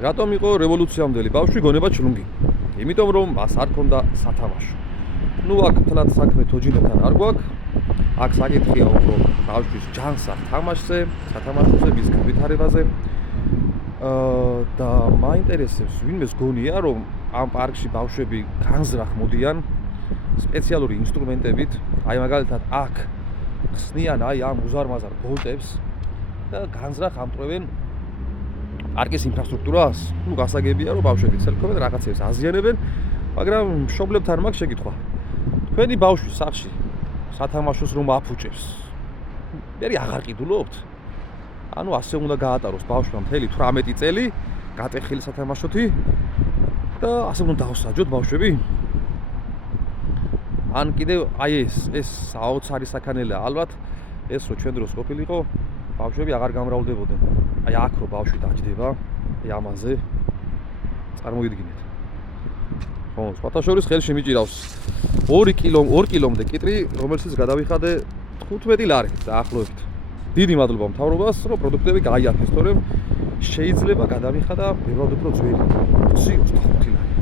რატომ იყო რევოლუციამდელი ბავშვი გონება ჩლუნგი? იმიტომ რომ მას არ ქონდა სათამაშო. ნუ აქ თლად საქმე თოჯინებთან არ გვაქვს. აქ საკითხია უფრო ბავშვის ჯანს არ თამაშზე, სათამაშოზე, მის განვითარებაზე. და მაინტერესებს ვინმეს გონია რომ ამ პარკში ბავშვები განზრახ მოდიან სპეციალური ინსტრუმენტებით, აი მაგალითად აქ ხსნიან აი ამ უზარმაზარ ბოლტებს და განზრახ ამტვრევენ პარკის ინფრასტრუქტურას. ნუ გასაგებია რომ ბავშვები ცელქობენ რაღაცებს აზიანებენ, მაგრამ მშობლებთან მაქვს შეკითხვა. თქვენი ბავშვი სახში სათამაშოს რომ აფუჭებს, მე აღარ ყიდულობთ? ანუ ასე უნდა გაატაროს ბავშვმა მთელი 18 წელი გატეხილი სათამაშოთი და ასე უნდა დავსაჯოთ ბავშვები? ან კიდევ აი ეს საოცარი საქანელია ალბათ ეს რო ჩვენ დროს ყოფილიყო ბავშვები აღარ გამრავლდებოდნენ. აი აქ რო ბავშვი დაჯდება, აი ამაზე წარმოიდგინეთ. ხო, სხვათა შორის ხელში მიჭირავს 2 კილომდე კიტრი, რომელშიც გადავიხადე 15 ლარი დაახლოებით. დიდი მადლობა მთავრობას, რომ პროდუქტები გაიაფეს, თორემ შეიძლება გადავიხადა ბევრად უფრო ძველი 20-25 ლარი.